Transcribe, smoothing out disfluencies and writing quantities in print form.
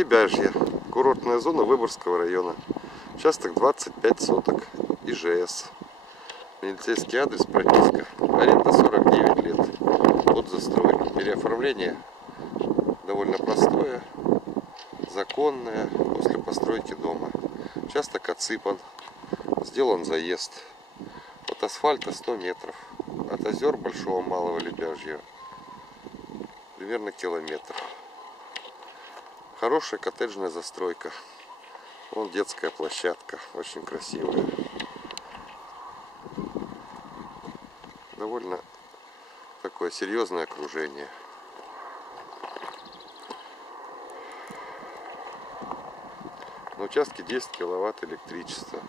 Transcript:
Лебяжье. Курортная зона Выборгского района. Участок 25 соток. ИЖС. Милицейский адрес, прописка. Аренда 49 лет. Под застройку. Переоформление довольно простое, законное, после постройки дома. Участок отсыпан. Сделан заезд. От асфальта 100 метров. От озер Большого Малого Лебяжьего примерно километр. Хорошая коттеджная застройка. Вон детская площадка, очень красивая. Довольно такое серьезное окружение. На участке 10 киловатт электричества.